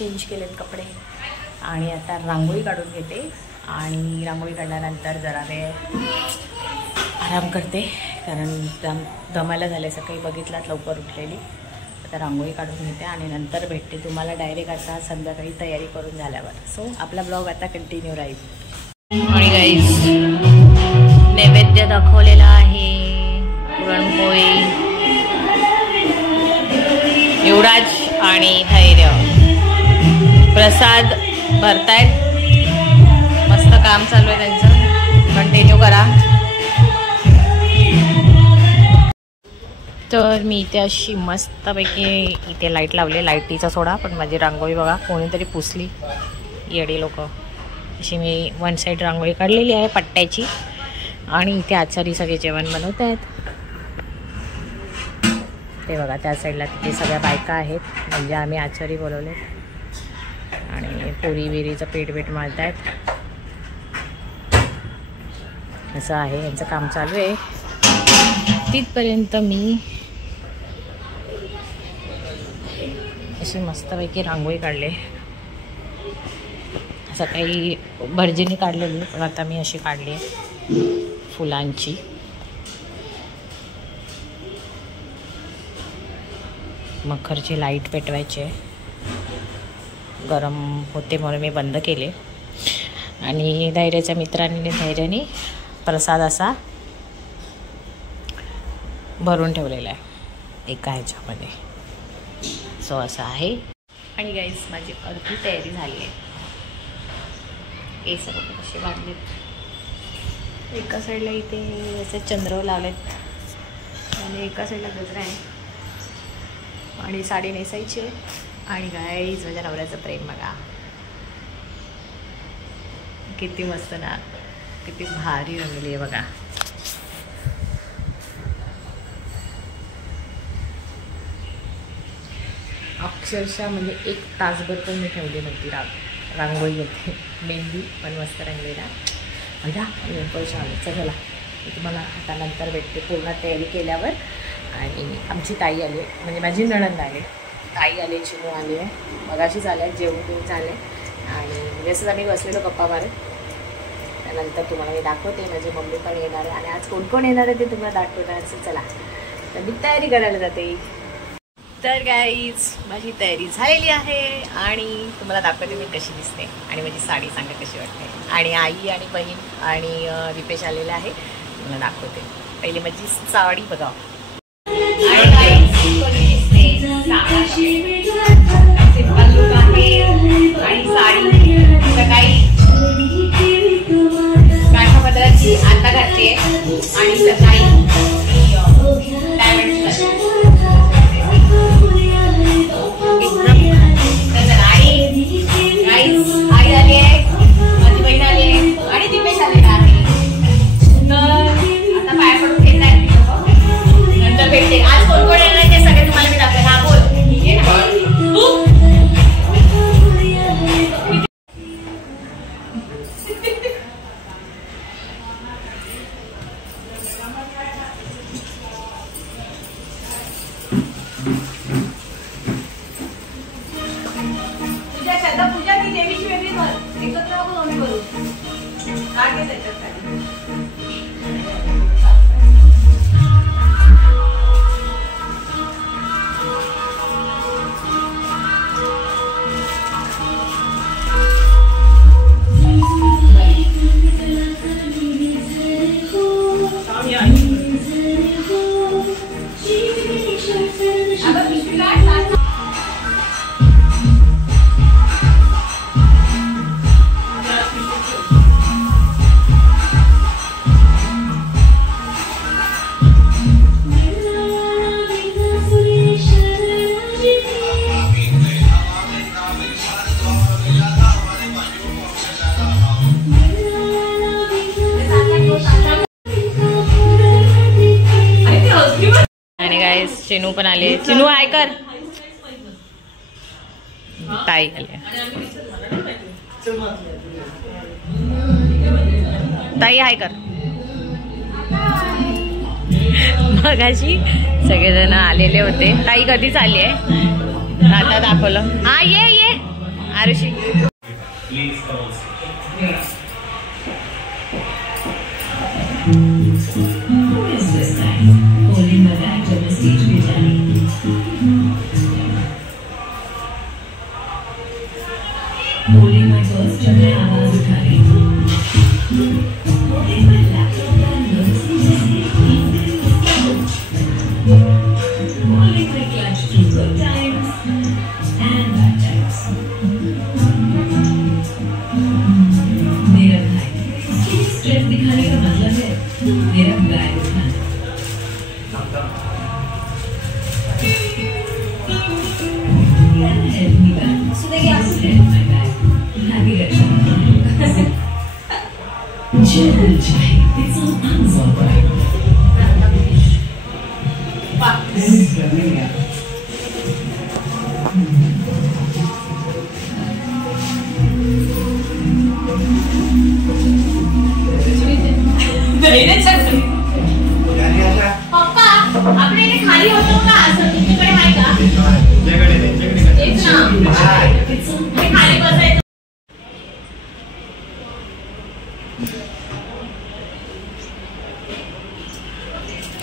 Change केलेत कपडे आणि आता रांगोळी काढून घेते आणि रांगोळी काढल्यानंतर जरा वेळ आराम करते कारण दमायला झाले. सकाळी बघितलात लवकर उठलेली. आता रांगोळी काढून घेते आणि नंतर भेटते तुम्हाला डायरेक्ट आता संध्याकाळी तयारी करून झाल्यावर. सो आपला ब्लॉग आता कंटिन्यू राहील. आणि गाईस नैवेद्य दाखवलेला आहे पुरणपोळी, युवराज आणि धैर्य प्रसाद भरतायत. मस्त काम चालू आहे त्यांचं, कंटिन्यू करा. तर मी इथे अशी मस्तपैकी इथे लाईट लावली, लाईटीचा सोडा. पण माझी रांगोळी बघा कोणीतरी पुसली, येडे लोक. अशी मी वन साईड रांगोळी काढलेली आहे पट्ट्याची. आणि इथे आचारी सगळे जेवण बनवत आहेत. ते बघा त्या साईडला तिथे सगळ्या बायका आहेत, म्हणजे आम्ही आचारी बोलवले. आणि पुरी बिरीचं पीठ मळत आहेत. असं आहे यांचं काम चालू आहे. तिथपर्यंत मी अशी मस्तपैकी रांगोळी काढले. सकाळी भर्जीने काढलेली, पण आता मी अशी काढली आहे फुलांची. मखरची लाईट पेटवायची आहे, गरम होते म्हणून मी बंद केले. आणि धैर्याच्या मित्रांनी धैर्याने प्रसाद असा भरून ठेवलेला आहे एका ह्याच्यामध्ये. सो असं आहे. आणि गाईस माझी अर्धी तयारी झाली आहे. हे सगळं कसे बांधलेत. एका साईडला इथे असे चंद्र लावलेत आणि एका साईडला गजरा आहे आणि साडी नेसायची आहे. आणि गाईस माझ्या नवऱ्याचं प्रेम बघा किती मस्त ना, किती भारी रंगली आहे बघा. अक्षरशः म्हणजे 1 तासभर पण मी ठेवली नव्हती रांगोळी येते. मेहंदी पण मस्त रंगलेला. अजा पैसे आले. चला मी तुम्हाला आता नंतर भेटते पूर्ण तयारी केल्यावर. आणि आमची ताई आली, म्हणजे माझी नणंद आली, ताई आली, चिनू आली आहे. मगाशीच आल्या, जेवून झाले. आणि जसंच आम्ही बसलेलो गप्पा मारत. त्यानंतर तुम्हाला मी दाखवते. माझी मम्मी पण येणार आहे आणि आज कोण कोण येणार आहे ते तुम्हाला दाखवणार. चला तर मी तयारी करायला जाते. तर गाईज माझी तयारी झालेली आहे आणि तुम्हाला दाखवते मी कशी दिसते आणि माझी साडी सांगा कशी वाटते. आणि आई आणि बहीण आणि रिपेश आलेले आहे, तुम्हाला दाखवते. पहिले माझी साडी बघा. सिंपल लुक आहे आणि साडी सकाळी काठापदराची आता घातली आहे आणि सकाळी आई आली आहे, माझी बहीण आली आहे आणि दिपेश आलेला आहे. तर आता पाया पडून घेत आहे. नंतर भेटते. आज कोण कोण येणार आहे ते सगळे तुम्हाला मी दाखवेन. हा बोल पूजा ती देवीची वेगळी कर. एकत्र नको दोन्ही करू. काय घे त्याच्यात चिनू पण आले. चिनू हाय कर. ताई आले. ताई हाय कर. मगाशी सगळेजण आलेले होते. ताई कधीच आली आहे, आता दाखवलं. हा ये ये आरुषी आवाज उठा रही दिखाने का मतलब है मेरा बैग उठाना। Help me back. So they get help my bag. Happy Raksha. General Chai. It's on Amazon Prime. पप्पा आपल्या इथे खाली होतो का असं तुमच्याकडे आहे का? तेच ना खाली बसायचं.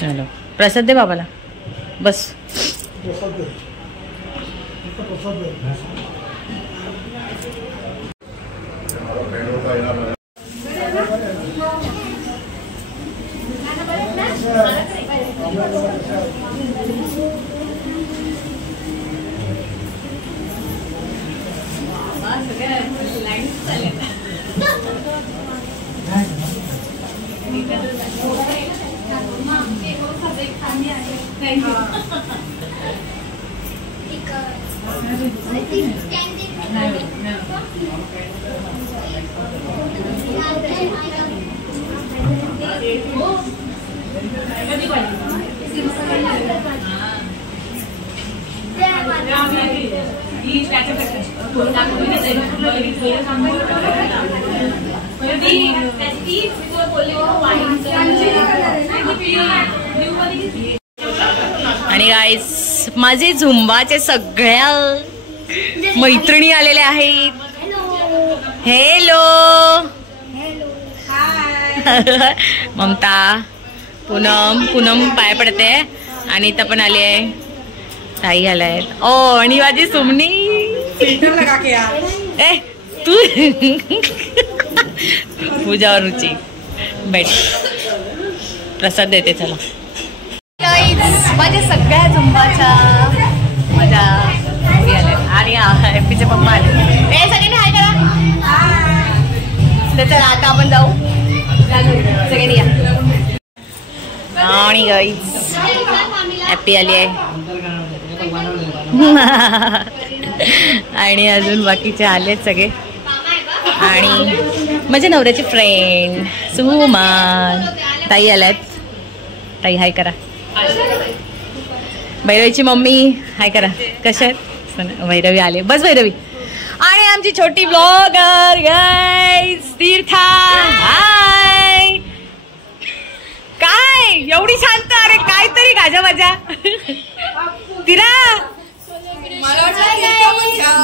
चलो प्रसाद दे बाबाला बस. आणि गाईस माझे झुंबाचे सगळ्या मैत्रिणी आलेल्या आहेत. हेलो ममता पूनम पाय पडते आणि इथं पण आली आहे. ताई आलाय. ओ आणि माझी सुमनी ए तू पूजावर रुची बैठ प्रसाद देते. चला माझ्या सगळ्या झुंबाच्या माझ्या आणि एपीचे पप्पा आले. ए सगळ्यांनी हाय करा. तर चला आता आपण जाऊ सगळ्यांनी या. आणि गाईस हॅपी आली आहे आणि अजून बाकीचे आलेत सगळे. आणि माझ्या नवऱ्याची फ्रेंड सुमान ताई आल्यात. ताई हाय करा. भैरवीची मम्मी हाय करा. कशा आहेत? भैरवी आले. बस भैरवी. आणि आमची छोटी ब्लॉगर गाईस तीर्था. हाय काय एवढी शांत? अरे काहीतरी गाजा बाजा तिरा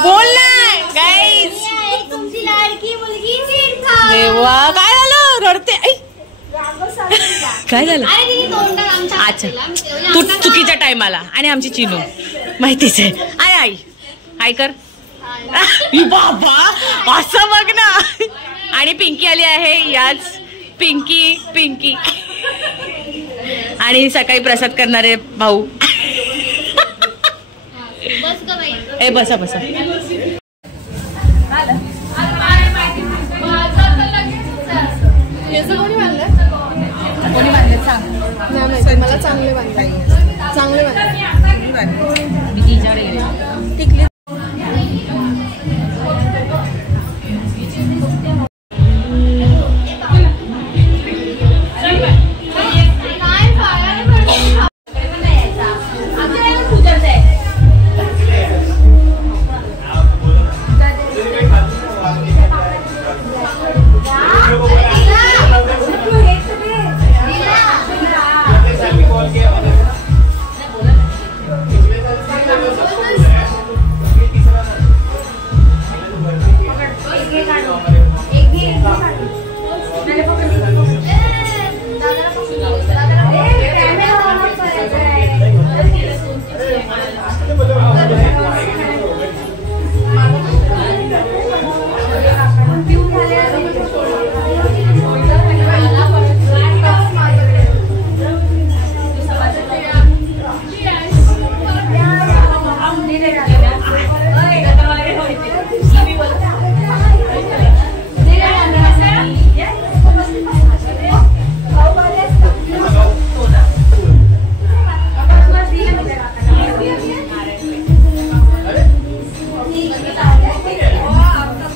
बोल ना गाईस. तुमची लाडकी मुलगी तीर्था. देवा काय झालं? रडते. काय झालं? अच्छा तू चुकीच्या टायमाला. आणि आमची चिनू माहितीच आहे. आय आई हाय कर. बाबा असं बघ ना. आणि पिंकी आली आहे. याच पिंकी आणि सकाळी प्रसाद करणारे भाऊ. ए बसा बसा. कोणी बांधले सांग. मला चांगले बांधले. चांगले टिकली.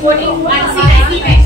कोणी मानसी माहिती नाही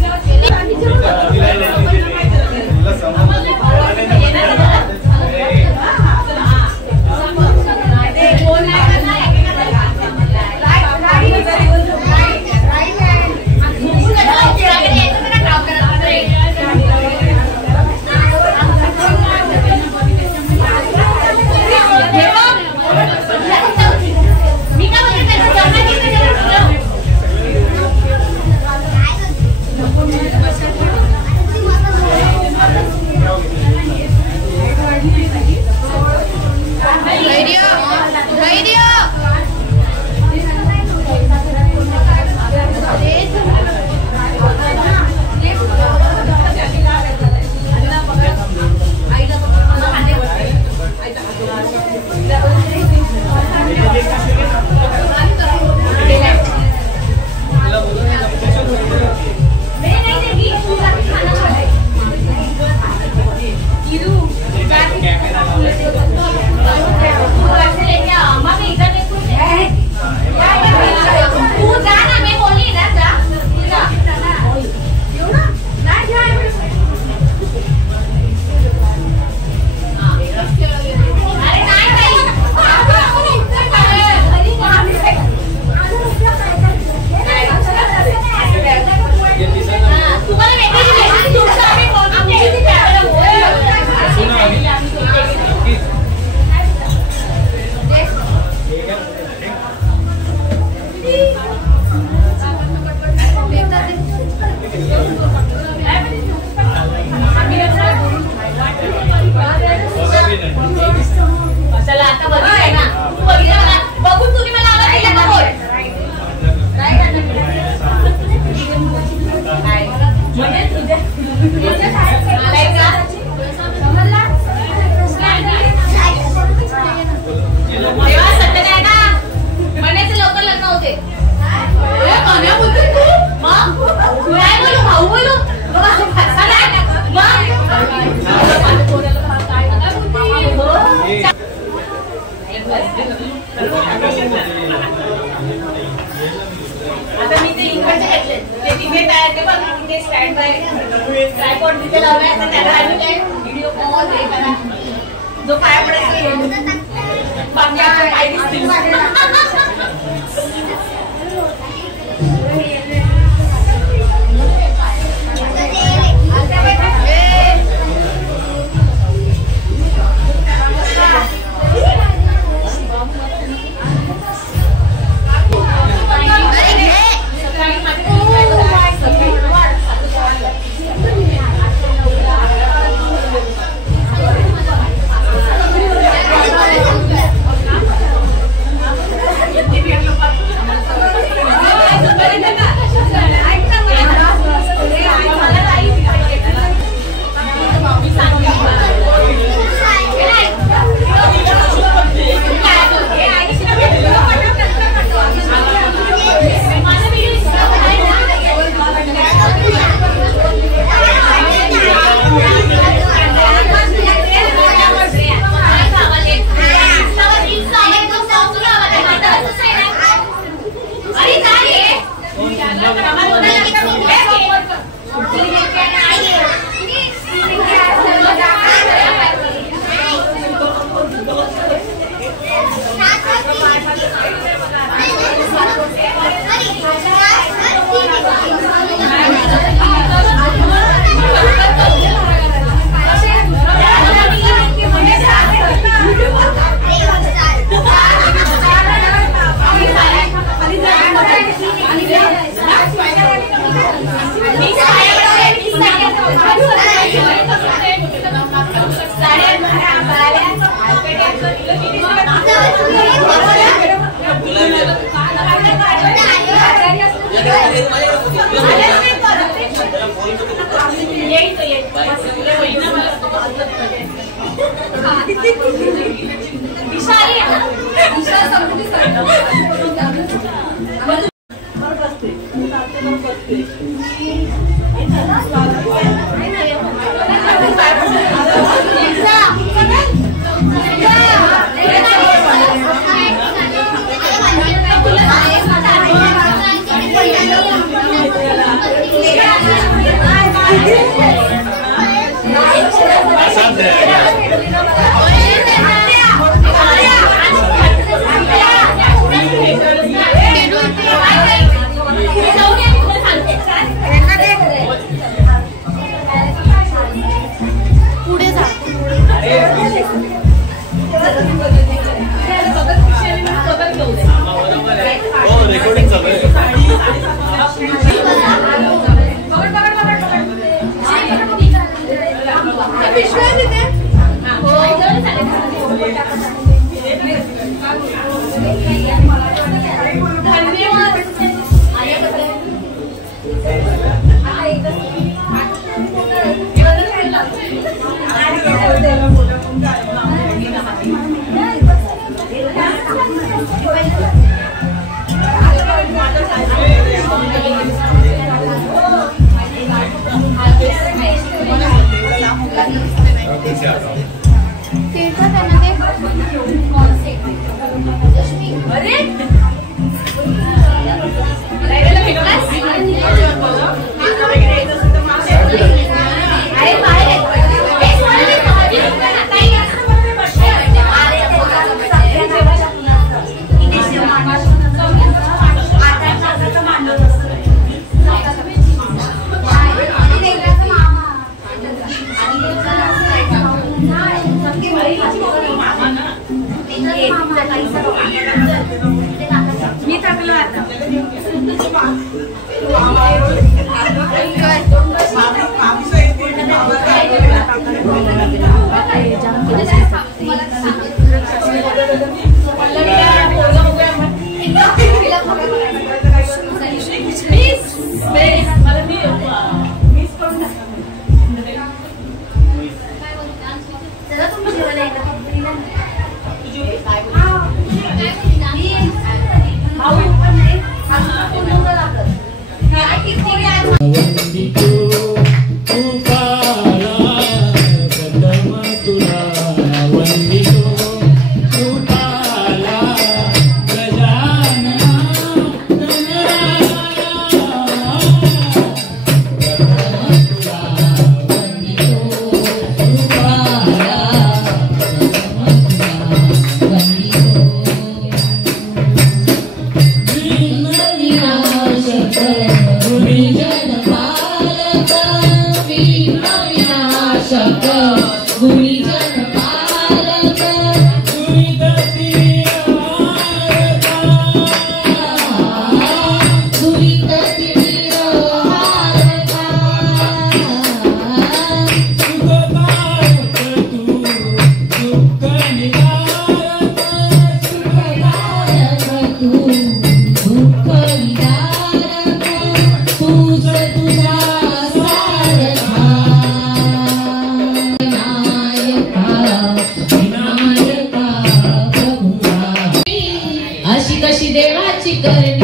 अशी कशी देवाची करणी